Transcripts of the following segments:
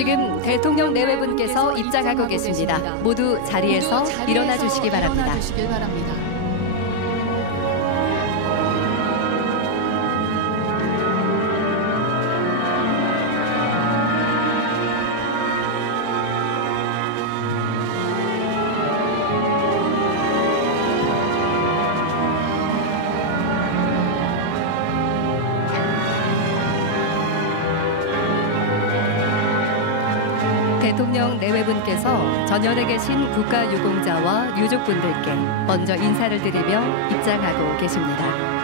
지금 대통령 내외분께서 입장하고 계십니다. 모두 자리에서 일어나 주시기 바랍니다. 대통령 내외분께서 전열에 계신 국가유공자와 유족분들께 먼저 인사를 드리며 입장하고 계십니다.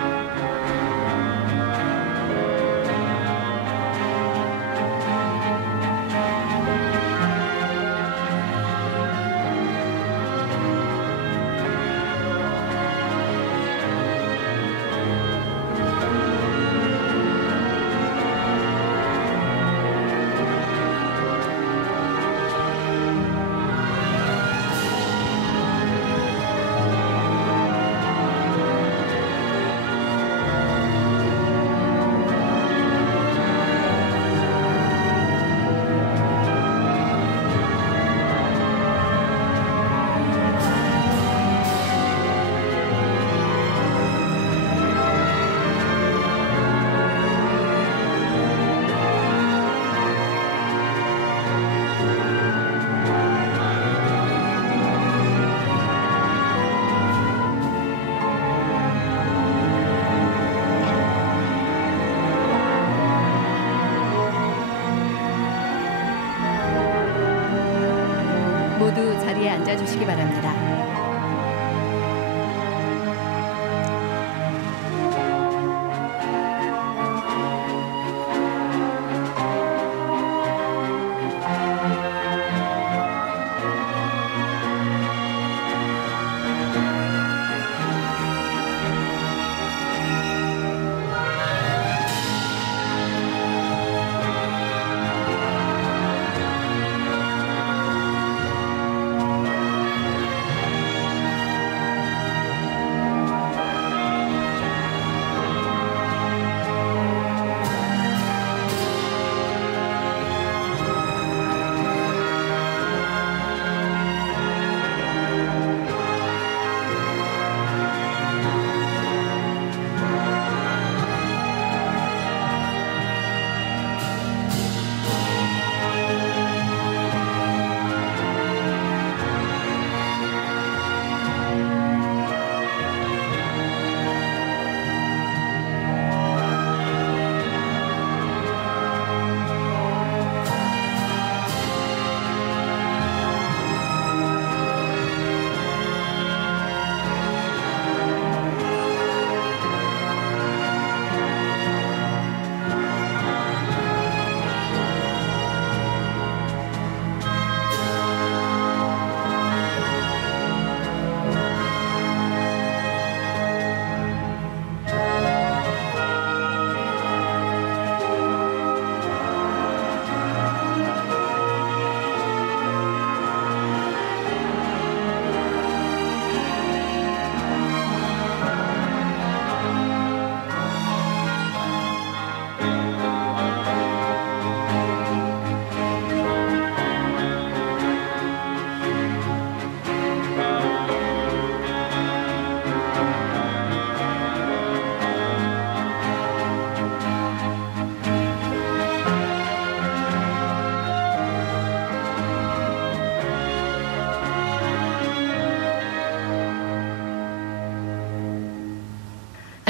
모두 자리에 앉아주시기 바랍니다.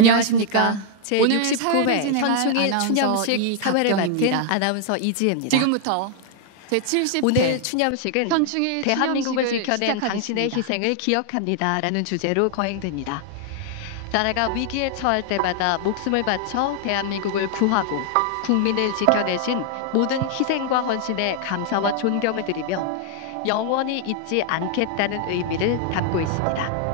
안녕하십니까. 제69회 현충일 추념식 사회를 맡은 아나운서 이지혜입니다. 지금부터 제70회 오늘 추념식은 현충일 대한민국을 추념식을 지켜낸 당신의 희생을 기억합니다 라는 주제로 거행됩니다. 나라가 위기에 처할 때마다 목숨을 바쳐 대한민국을 구하고 국민을 지켜내신 모든 희생과 헌신에 감사와 존경을 드리며 영원히 잊지 않겠다는 의미를 담고 있습니다.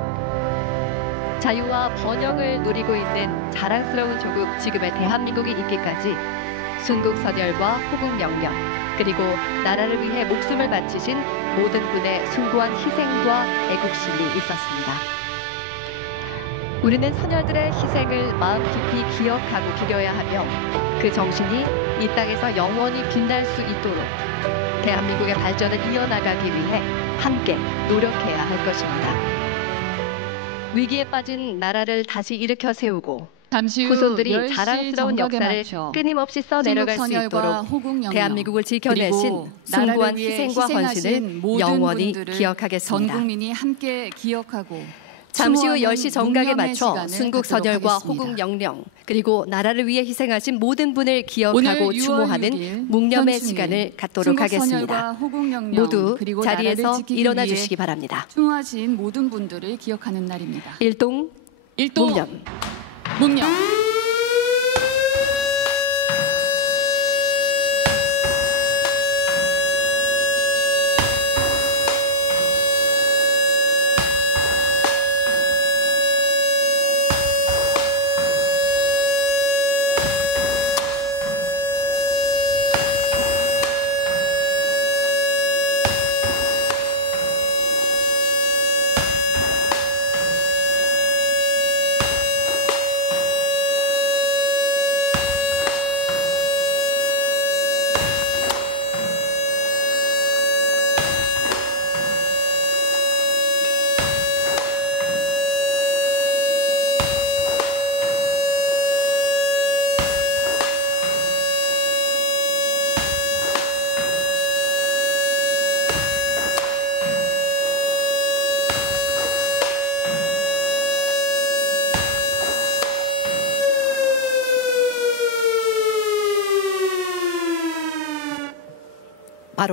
자유와 번영을 누리고 있는 자랑스러운 조국 지금의 대한민국이 있기까지 순국선열과 호국영령 그리고 나라를 위해 목숨을 바치신 모든 분의 숭고한 희생과 애국심이 있었습니다. 우리는 선열들의 희생을 마음 깊이 기억하고 기려야 하며 그 정신이 이 땅에서 영원히 빛날 수 있도록 대한민국의 발전을 이어나가기 위해 함께 노력해야 할 것입니다. 위기에 빠진 나라를 다시 일으켜 세우고 잠시 후 후손들이 10시 자랑스러운 정각에 역사를 맞춰 끊임없이 써내려갈 수 있도록 대한민국을 지켜내신 숭고한 희생과 헌신을 영원히 전 기억하겠습니다. 국민이 함께 기억하고 잠시 후 추모하는 10시 정각에 묵념의 맞춰 시간을 순국 갖도록 선열과 하겠습니다. 호국 영령 그리고 나라를 위해 희생하신 모든 분을 기억하고 오늘 6월 추모하는 6일 묵념의 현충일 시간을 갖도록 순국 하겠습니다. 선열과 호국 영령 모두 그리고 자리에서 나라를 지키기 일어나 위해 주시기 바랍니다. 추모하신 모든 분들을 기억하는 날입니다. 일동 묵념. 묵념.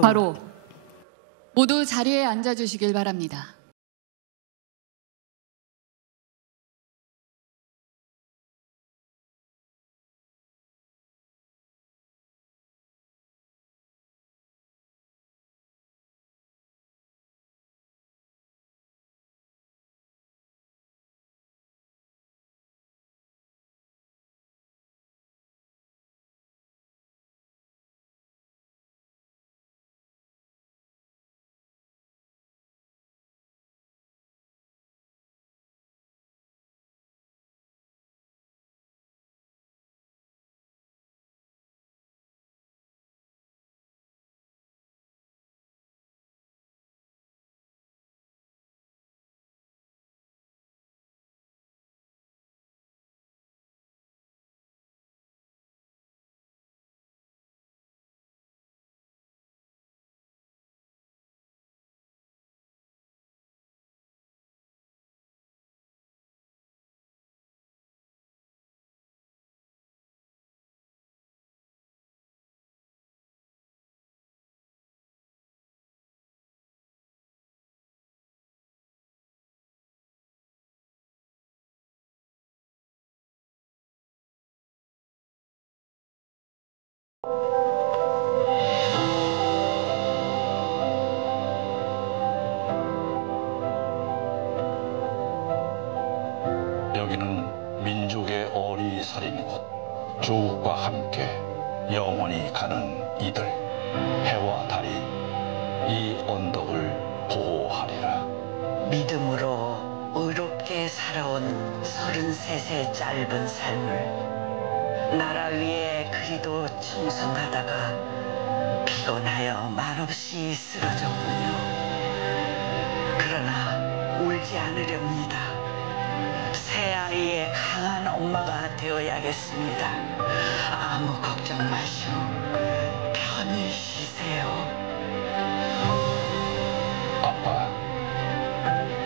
바로 모두 자리에 앉아 주시길 바랍니다. 여기는 민족의 어리서린 곳, 조국과 함께 영원히 가는 이들, 해와 달이 이 언덕을 보호하리라. 믿음으로 의롭게 살아온 33세 짧은 삶을 나라 위에 그리도 충성하다가 피곤하여 말없이 쓰러졌군요. 그러나 울지 않으렵니다. 새 아이의 강한 엄마가 되어야겠습니다. 아무 걱정 마시오. 편히 쉬세요. 아빠,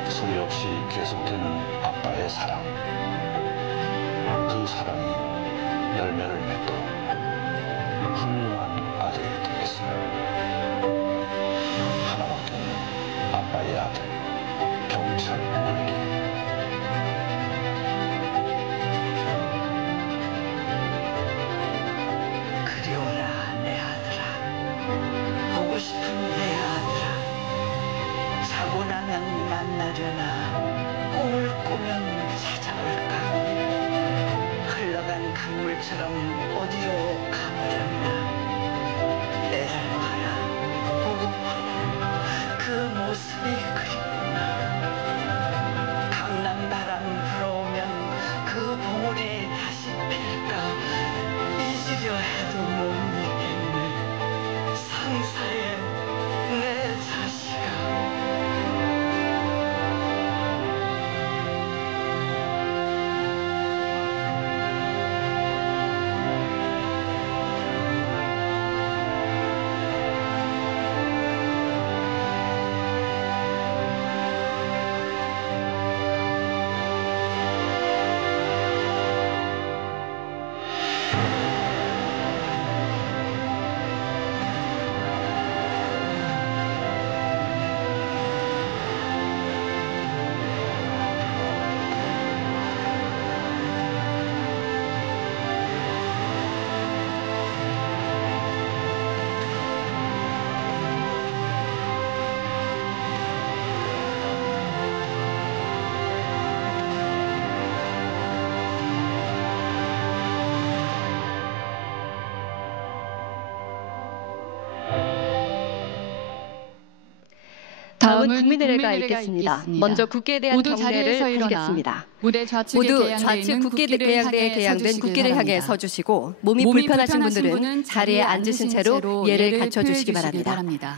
소리 없이 계속되는 아빠의 사랑. 그 사랑이 열매를 맺도록 훌륭한 아들이 되겠어요. 하나밖에 없는 아빠의 아들, 병철 윤리. 그리워라 내 아들아. 보고 싶은 내 아들아. 자고 나면 만나려나 꿈을 꾸면 찾아올까. 흘러간 강물처럼 어디로 가버렸나. 애랄파야 보고파야 그 모습이 그립구나. 강남 바람 불어오면 다음은 국민의례가 있겠습니다. 먼저 국기에 대한 모두 경례를 자리에서 일어나 하시겠습니다. 무대 좌측에 모두 개양되어 좌측 있는 국기대양대에 개양된 국기를 향해 바랍니다. 서주시고 몸이 불편하신 분들은 자리에 앉으신 채로 예를 갖춰주시기 바랍니다.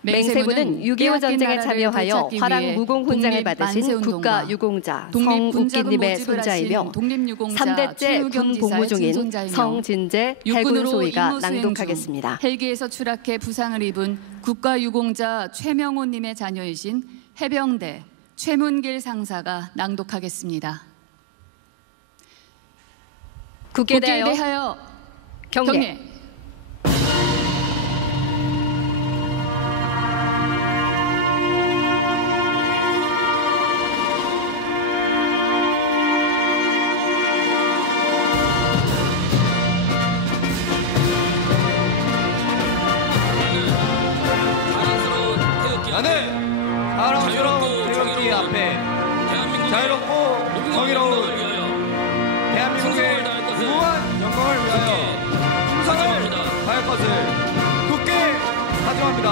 맹세부는 6.25 전쟁에 참여하여 화랑 무공훈장을 받으신 국가유공자 성욱기님의 손자이며 3대째 군 복무 중인 성진재 해군 소위가 낭독하겠습니다. 헬기에서 추락해 부상을 입은 국가유공자 최명호님의 자녀이신 해병대 최문길 상사가 낭독하겠습니다. 국기에 국기에 대하여 대하여 경례. 경례. 나는 사랑스러운 태극기 앞에 자유롭고 정의로운 대한민국의 무한 영광을 위하여 충성을 다할 것을 굳게 다짐합니다.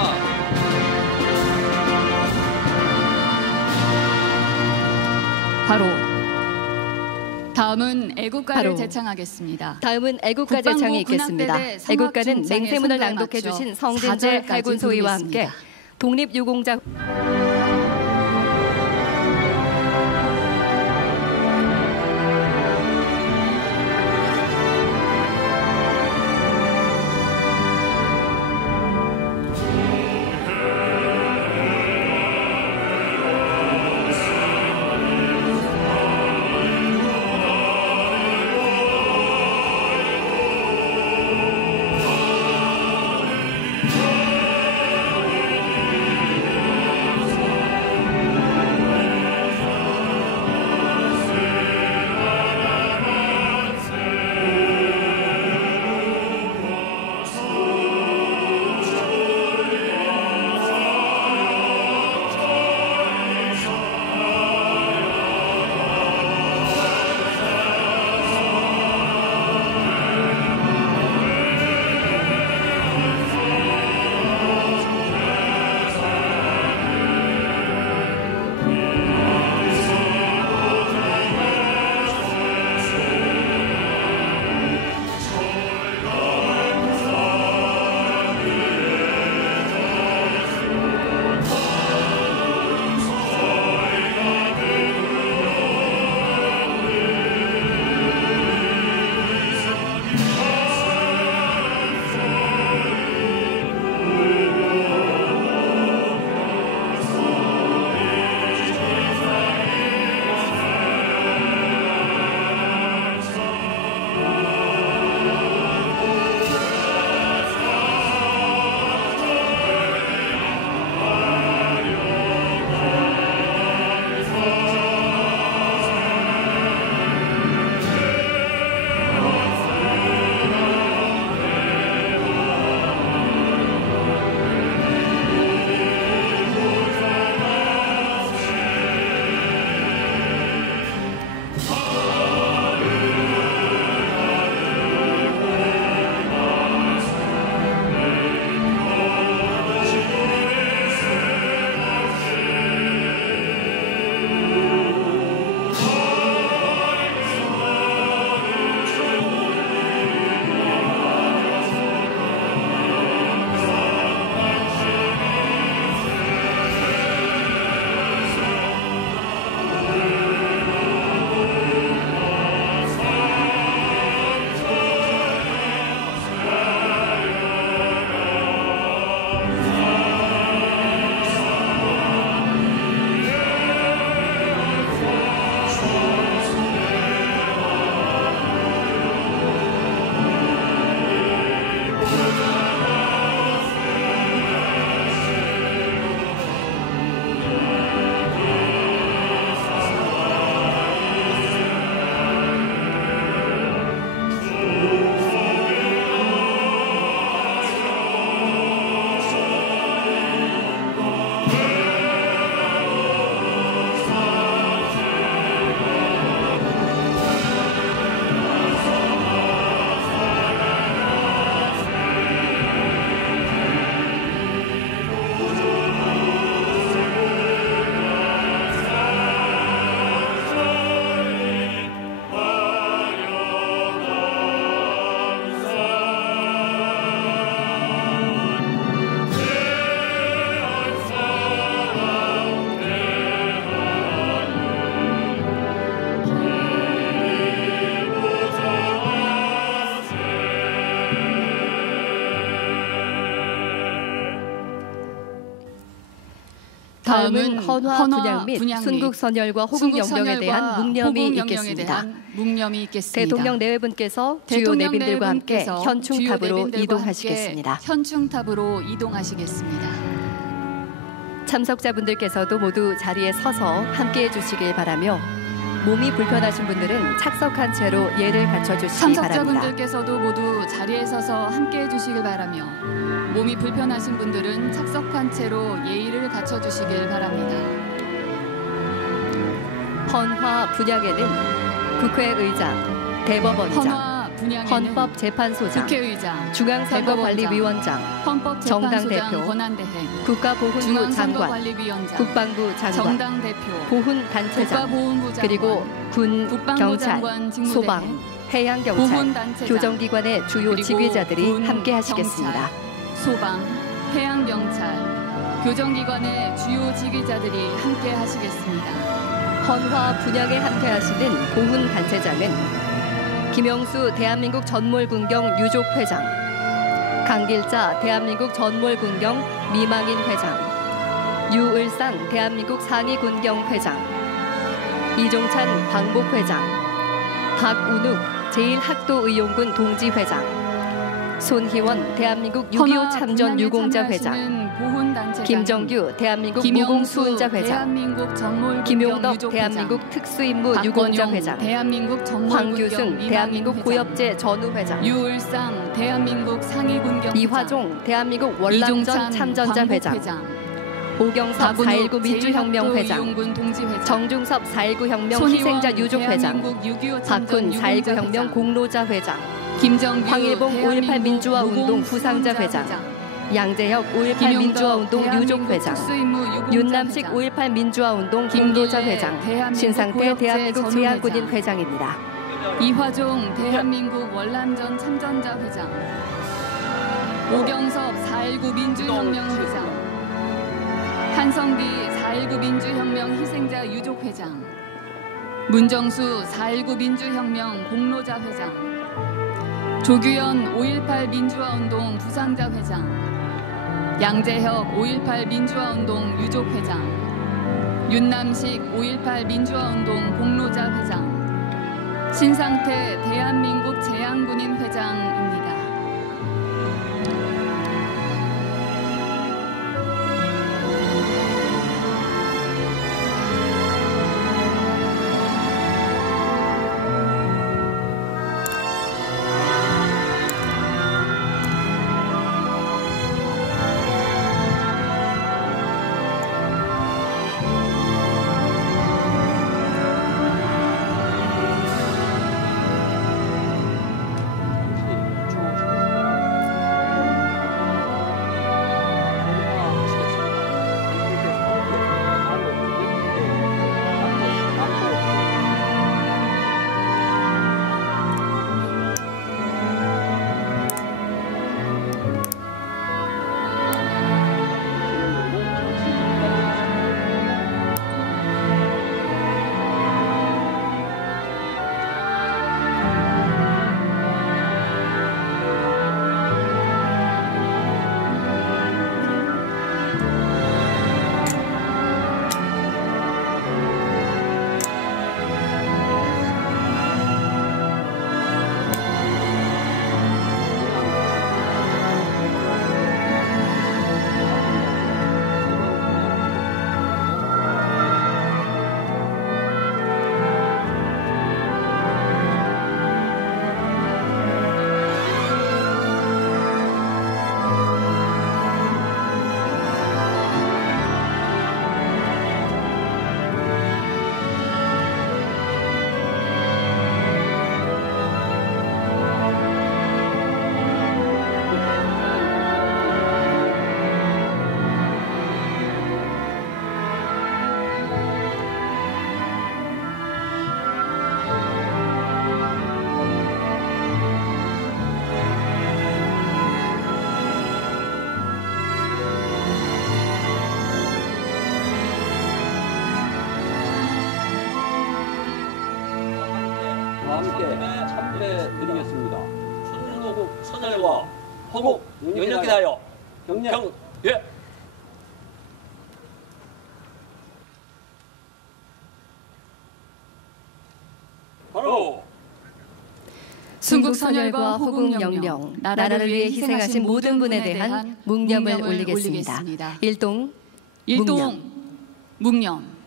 다음은 애국가를 바로. 제창하겠습니다. 다음은 애국가 제창이 있겠습니다. 애국가는 맹세문을 낭독해 주신 성진재 해군 소위와 함께 독립유공자 다음은 헌화 분양 및 순국선열과 호국영령에 대한 묵념이 있겠습니다. 대통령 내외분께서 주요 내빈들과 함께 현충탑으로 이동하시겠습니다. 참석자분들께서도 모두 자리에 서서 함께해 주시길 바라며 몸이 불편하신 분들은 착석한 채로 예를 갖춰주시기 바랍니다. 참석자분들께서도 모두 자리에 서서 함께해 주시길 바라며 몸이 불편하신 분들은 착석한 채로 예의를 갖춰주시길 바랍니다. 헌화 분양에는 국회의장, 대법원장, 헌법재판소장, 국회의장, 중앙선거관리위원장, 정당 대표, 국가보훈부 장관, 국방부 장관, 정당 대표, 보훈단체장, 그리고 군, 경찰, 소방, 해양경찰, 교정기관의 주요 지휘자들이 함께 하시겠습니다. 소방, 해양경찰, 교정기관의 주요 지휘자들이 함께 하시겠습니다. 헌화 분양에 함께 하시는 보훈단체장은 김영수 대한민국 전몰군경 유족회장, 강길자 대한민국 전몰군경 미망인 회장, 유을상 대한민국 상위군경회장, 이종찬 광복회장, 박운욱 제1학도의용군 동지회장, 손희원 대한민국 6.25 참전 유공자 회장, 김정규 대한민국 무공수훈자 회장, 김용덕 대한민국 특수임무 유공자 회장, 황규승 대한민국 고엽제 전우 회장, 유을상 대한민국 상위군경 이화종 대한민국 월남전 참전자 회장, 오경섭 4.19 민주혁명 회장, 정중섭 4.19 혁명 희생자 유족 회장, 박훈 4.19 혁명 공로자 회장, 황일봉 5.18 민주화 운동 부상자 회장, 양재혁 5.18 민주화 운동 유족 회장, 윤남식 5.18 민주화 운동 공로자 회장, 신상태 대한민국 제한군인 회장입니다. 이화종 대한민국 월남전 참전자 회장, 오경섭 4.19 민주혁명 회장, 한성기 4.19 민주혁명 희생자 유족 회장, 문정수 4.19 민주혁명 공로자 회장, 조규현 5.18 민주화운동 부상자 회장, 양재혁 5.18 민주화운동 유족회장, 윤남식 5.18 민주화운동 공로자 회장, 신상태 대한민국 제한군인 회장입니다. 참배드리겠습니다. 순국 선열과 허국 영령께 대하여 예. 순국 선열과 호국 영령, 나라를 위해 희생하신 모든 분에 대한 묵념을 올리겠습니다. 일동 묵념.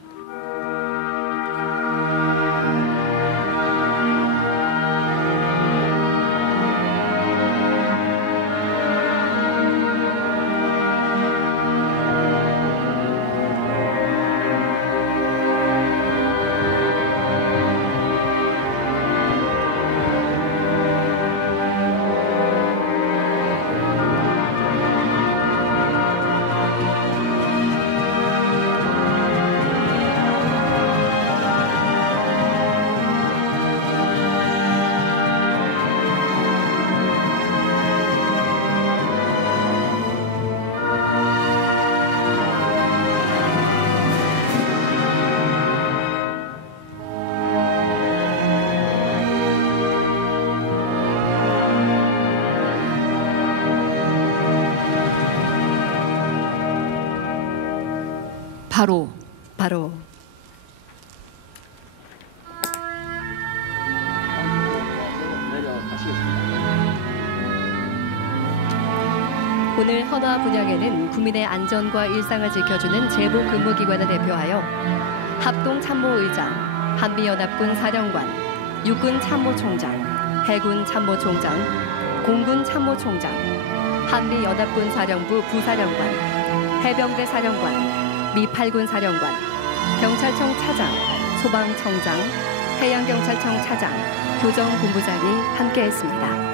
바로 오늘 헌화 분향에는 국민의 안전과 일상을 지켜주는 제복 근무기관을 대표하여 합동참모의장, 한미연합군 사령관, 육군참모총장, 해군참모총장, 공군참모총장, 한미연합군 사령부 부사령관, 해병대 사령관, 미8군 사령관, 경찰청 차장, 소방청장, 해양경찰청 차장, 교정본부장이 함께했습니다.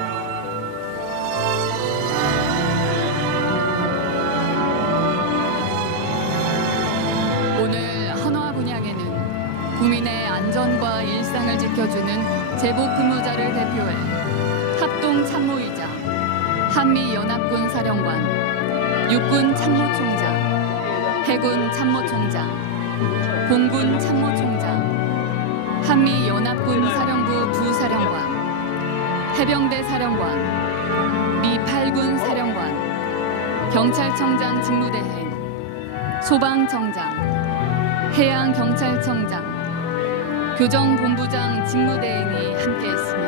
오늘 헌화 분향에는 국민의 안전과 일상을 지켜주는 제복 근무자를 대표해 합동참모의장, 한미연합군 사령관, 육군 참모총장, 해군 참모총장, 공군 참모총장, 한미연합군 사령부 부사령관, 해병대 사령관, 미8군 사령관, 경찰청장 직무대행, 소방청장, 해양경찰청장, 교정본부장 직무대행이 함께했습니다.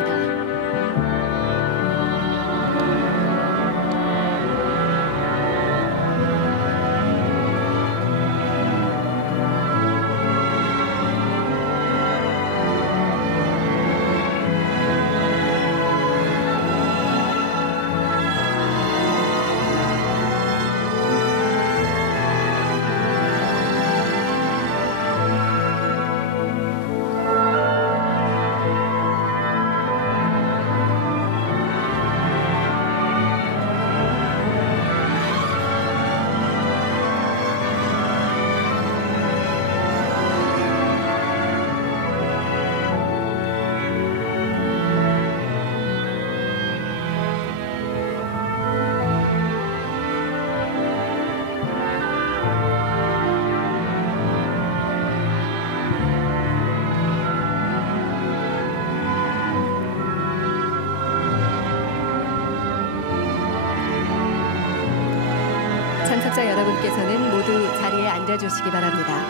참석자 여러분께서는 모두 자리에 앉아주시기 바랍니다.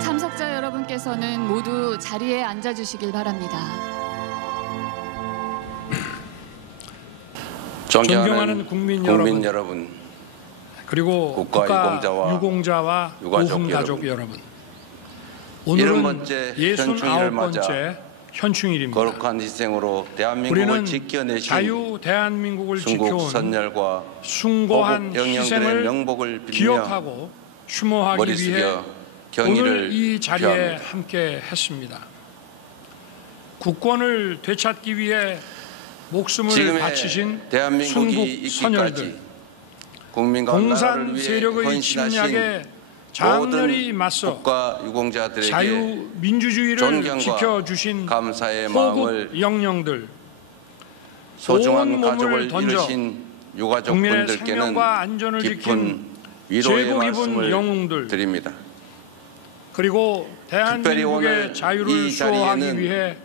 참석자 여러분께서는 모두 자리에 앉아주시길 바랍니다. 존경하는 국민 여러분, 그리고 국가 유공자와 고흥가족 여러분, 오늘은 69번째 현충일입니다. 거룩한 희생으로 대한민국을 우리는 지켜내신 자유 대한민국을 지켜온 선열과 숭고한 호국 영령들의 희생을 명복을 빌며 기억하고 추모하기 머리 위해 숙여 경의를 오늘 이 자리에 표합니다. 함께 했습니다. 국권을 되찾기 위해 목숨을 바치신 순국 선열들, 공산 세력의 침략에 장렬히 맞서 국가 유공자들에게 자유민주주의를 지켜주신 감사의 마음을 호국 영령들, 소중한 가족을 잃으신 국민의 유가족분들께는 생명과 안전을 깊은 지킨 위로의 제복 입은 말씀을 영웅들, 드립니다. 그리고 특별히 오늘 대한민국의 자유를 이 수호하기 자리에는 위해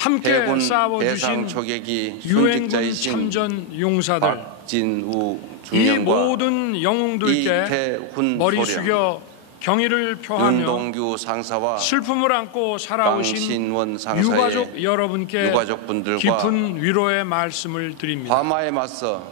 함께 해군 싸워주신 해상 초계기 유엔군 순직자이신 참전 용사들, 박진우 이 중령과 모든 영웅들께 이태훈 머리 소령, 숙여 경의를 표하며 윤동규 상사와 슬픔을 안고 살아오신 강신원 상사의 유가족 여러분께 유가족분들과 깊은 위로의 말씀을 드립니다. 화마에 맞서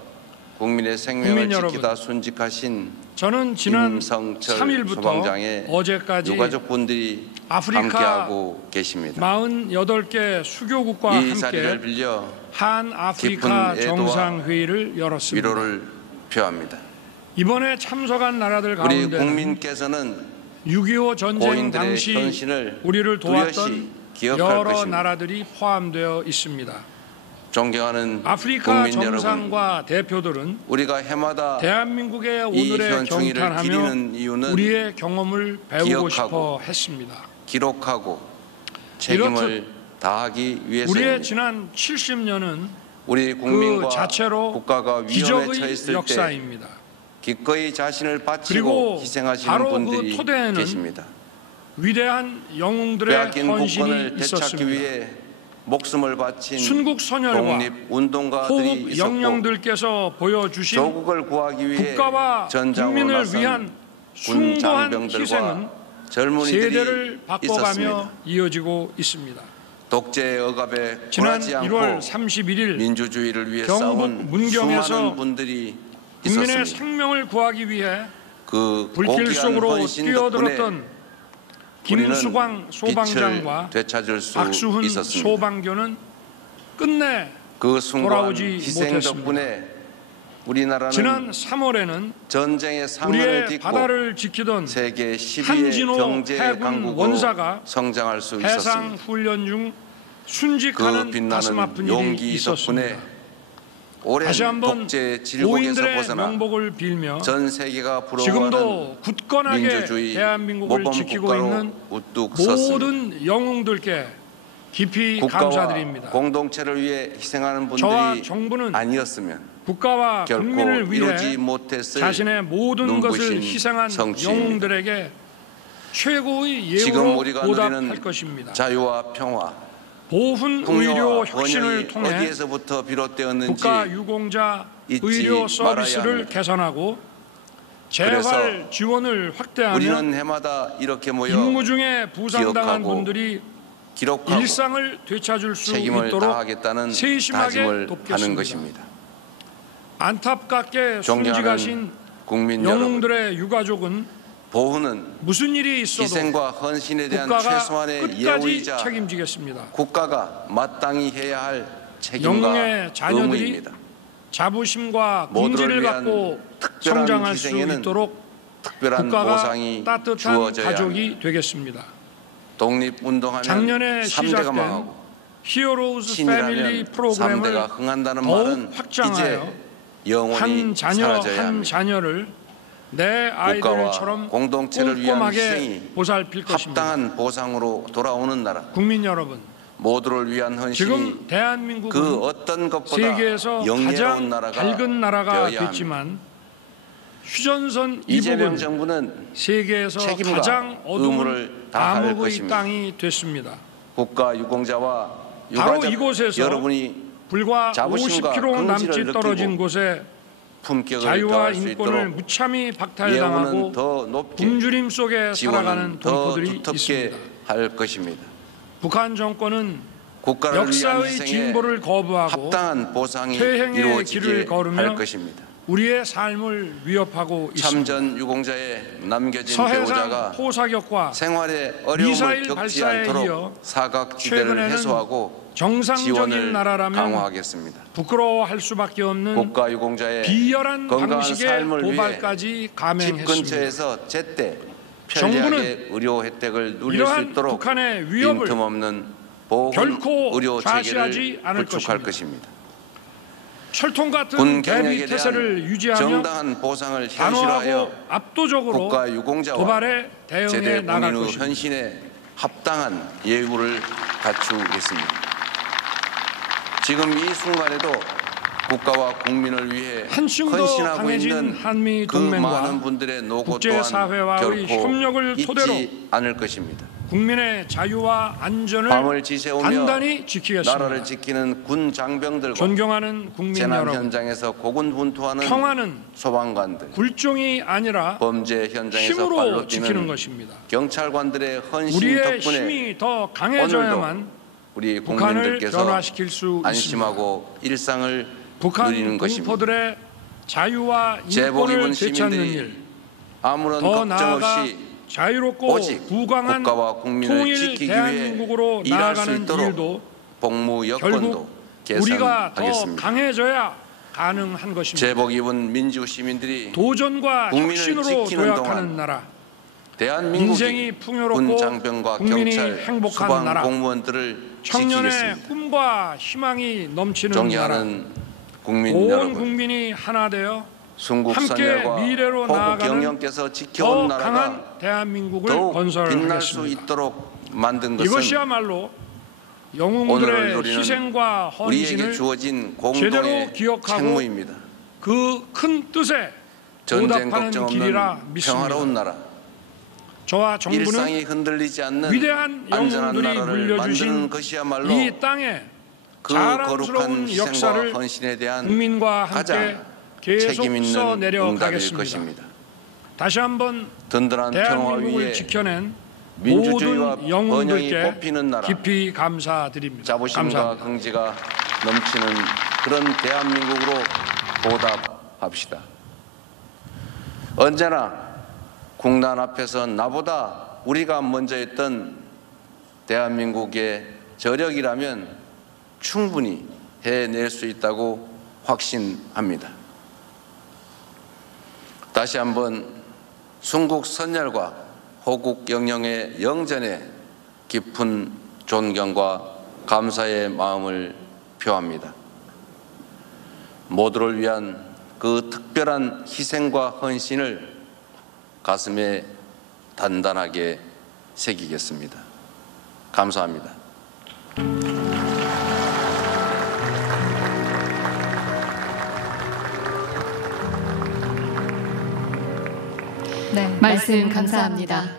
국민의 생명을 국민 여러분, 지키다 순직하신 저는 지난 임성철 3일부터 소방장의 어제까지 유가족분들이 아프리카 함께하고 계십니다. 48개 수교국과 이 자리를 함께 빌려 한 아프리카 깊은 애도와 정상회의를 열었습니다. 위로를 표합니다. 이번에 참석한 나라들 우리 가운데 국민께서는 6.25 전쟁 고인들의 당시 헌신을 우리를 도왔던 두려시 기억할 여러 것입니다. 나라들이 포함되어 있습니다. 존경하는 아프리카 국민 여러분, 정상과 대표들은 우리가 해마다 대한민국의 이 오늘의 현충일을 경탄하며 기리는 이유는 우리의 경험을 배우고 기억하고 싶어 했습니다. 기록하고 책임을 다하기 우리의 위해서입니다. 지난 70년은 우리 그 국민과 자체로 국가가 위험에 기적의 처했을 때 역사입니다. 기꺼이 자신을 바치고 그리고 희생하시는 바로 분들이 그 토대에는 계십니다. 위대한 영웅들의 빼앗긴 헌신이 국권을 되찾기 있었습니다. 위해 목숨을 바친 순국 선열과 독립운동가들이 호국 있었고 영령들께서 보여주신 조국을 구하기 위해 국가와 전장으로 국민을 나선 위한 군 숭고한 장병들과 희생은 젊은이들이 세대를 바꿔가며 있었습니다. 이어지고 있습니다. 독재의 억압에 지난 굴하지 1월 않고 31일 민주주의를 위해 경북 싸운 문경에서 수많은 분들이 국민의 있었습니다. 생명을 구하기 위해 그 불길 고귀한 속으로 헌신 뛰어들었던 덕분에 김수광 빛을 소방장과 되찾을 수 박수훈 있었습니다. 소방교는 끝내 그 숭고한 돌아오지 희생 못했습니다. 덕분에 우리나라는 지난 3월에는 전쟁의 상흔을 우리의 딛고 바다를 지키던 세계 10위의 한진호 경제 해군 강국으로 원사가 성장할 수 해상 있었습니다. 훈련 중 그 순직하는 가슴 빛나는 아픈 일이 용기 있었습니다. 덕분에 오랜 다시 한번 독재 질곡에서 고인들의 벗어나 명복을 빌며 전 세계가 부러워하는 지금도 굳건하게 민주주의 대한민국을 모범 지키고 국가로 있는 우뚝 섰습니다. 모든 영웅들께 깊이 국가와 감사드립니다. 공동체를 위해 희생하는 저와 분들이 정부는 아니었으면 국가와 결코 국민을 위해 이루지 못했을 자신의 모든 것을 눈부신 희생한 성취입니다. 영웅들에게 최고의 지금 예우로 우리가 보답할 누리는 것입니다. 자유와 평화, 보훈 의료 풍요와 혁신을 번영이 통해 어디에서부터 비롯되었는지 국가 유공자 잊지 의료 말아야 서비스를 합니다. 개선하고 그래서 재활 지원을 확대하며 우리는 해마다 이렇게 모여 임무 중에 부상당한 기억하고 분들이 기록하고 일상을 되찾을 수 책임을 있도록 다하겠다는 세심하게 다짐을 돕겠습니다. 하는 것입니다. 안타깝게 존경하는 순직하신 국민 여러분, 영웅들의 유가족은 보훈은 무슨 일이 있어도 희생과 헌신에 대한 국가가 최소한의 끝까지 예우이자 책임지겠습니다. 국가가 마땅히 해야 할 책임과 영웅의 자녀들이 의무입니다. 자부심과 모두를 긍지를 위한 갖고 특별한 성장할 수 희생에는 있도록 특별한 국가가 보상이 따뜻한 주어져야 합니다. 가족이 되겠습니다. 독립운동하면 작년에 3대가 시작된 망하고 히어로우즈 패밀리 신이라면 3대가 프로그램을 흥한다는 더욱 말은 확장하여 이제 영원히 한 자녀 사라져야 한 합니다. 자녀를 내 아이들처럼 공동체를 위한 꼼꼼하게 희생이 보살필 것입니다. 합당한 보상으로 돌아오는 나라, 국민 여러분, 모두를 위한 헌신이 지금 대한민국은 그 어떤 것보다 세계에서 영예로운 가장 나라가 밝은 나라가 되어야 합니다. 됐지만 휴전선 이재명 이북은 정부는 세계에서 책임과 가장 어두운 의무를 다할 암흑의 것입니다. 땅이 됐습니다. 국가 유공자와 바로 유가족 이곳에서 여러분이 불과 자부심과 50km 긍지를 남짓 느끼고 떨어진 곳에 품격을 자유와 더할 수 인권을 있도록 무참히 박탈당하고 예우는 더 높게, 굶주림 속에 살아가는 지원은 더 동포들이 두텁게 있습니다. 할 것입니다. 북한 정권은 국가를 위한 역사의 희생에 진보를 거부하고 합당한 보상이 퇴행의 길을 이루어지게 걸으며 할 것입니다. 우리의 삶을 위협하고 있습니다. 참전 유공자에 남겨진 서해상 배우자가 포사격과 생활에 미사일 어려움을 겪지 발사에 이어 않도록 사각지대를 최근에는 해소하고 정상적인 지원을 나라라면 강화하겠습니다. 부끄러워할 수밖에 없는 국가 유공자의 비열한 건강한 방식의 삶을 위해 고발까지 집 감행했습니다. 근처에서 제때 정부는 편리하게 의료 혜택을 누릴 수 이러한 있도록 북한의 위협을 빈틈없는 보훈 결코 의료 좌시하지 체계를 않을 구축할 것입니다. 것입니다. 철통 군 같은 경력에 대비 태세를 대한 유지하며 정당한 보상을 단호하고 현실화하여 압도적으로 국가 유공자와 도발에 대응해 제대 나갈 군인의 것입니다. 현신에 합당한 예우를 갖추겠습니다. 지금 이 순간에도 국가와 국민을 위해 한층 더 헌신하고 강해진 있는 한미 그 동맹과 많은 분들의 노고 또한 국제사회와의 결코 협력을 토대로 잊지 않을 것입니다. 국민의 자유와 안전을 밤을 지새우며 단단히 지키겠습니다. 나라를 지키는 군 장병들과 존경하는 국민 재난 여러분, 현장에서 고군분투하는 평화는 소방관들, 굴종이 아니라 범죄 현장에서 힘으로 발로 지키는 뛰는 것입니다. 경찰관들의 헌신 우리의 덕분에 힘이 더 오늘도 강해져야만 우리 북한을 국민들께서 변화시킬 수 안심하고 일상을 북한 누리는 것입니다. 동포들의 자유와 제복 입은 인권을 되찾는 시민들이 일, 아무런 더 걱정 나아가 없이 자유롭고 오직 부강한 국가와 국민을 통일 지키기 위해 대한민국으로 일할 수 나아가는 있도록 일도 복무 여건도 결국 우리가 더 개선하겠습니다. 강해져야 가능한 것입니다. 제복 입은 민주 시민들이 도전과 국민을 혁신으로 지키는 도약하는 동안 나라, 대한민국이 인생이 풍요롭고 군 장병과 국민이 경찰, 행복한 소방 나라, 공무원들을 청년의 지키겠습니다. 꿈과 희망이 넘치는 나라, 존경하는 국민 온 여러분, 국민이 하나 되어 순국 함께 선열과 미래로 호국 나아가는 경영께서 더 지켜온 나라가 강한 대한민국을 더욱 빛날 수 건설하겠습니다. 있도록 만든 것은 이것이야말로 오늘을 영웅들의 누리는 희생과 우리에게 헌신을 주어진 제대로 공동의 기억하고 책무입니다. 그 큰 뜻에 전쟁 보답하는 걱정 길이라 없는 믿습니다. 평화로운 나라, 저와 정부는 일상이 흔들리지 않는 위대한 안전한 영웅들이 나라를 물려주신 만드는 것이야말로 이 땅에 그 자랑스러운 거룩한 희생과 역사를 헌신에 대한 국민과 함께 가장 계속 책임 있는 써내려 응답일 가겠습니다. 것입니다. 다시 한번 든든한 평화 대한민국을 위에 지켜낸 민주주의와 모든 번영이 영웅들께 뽑히는 나라, 깊이 감사드립니다. 자부심과 감사합니다. 긍지가 넘치는 그런 대한민국으로 보답합시다. 언제나 국난 앞에서 나보다 우리가 먼저 했던 대한민국의 저력이라면 충분히 해낼 수 있다고 확신합니다. 다시 한번 순국 선열과 호국 영령의 영전에 깊은 존경과 감사의 마음을 표합니다. 모두를 위한 그 특별한 희생과 헌신을 가슴에 단단하게 새기겠습니다. 감사합니다. 네, 말씀 감사합니다.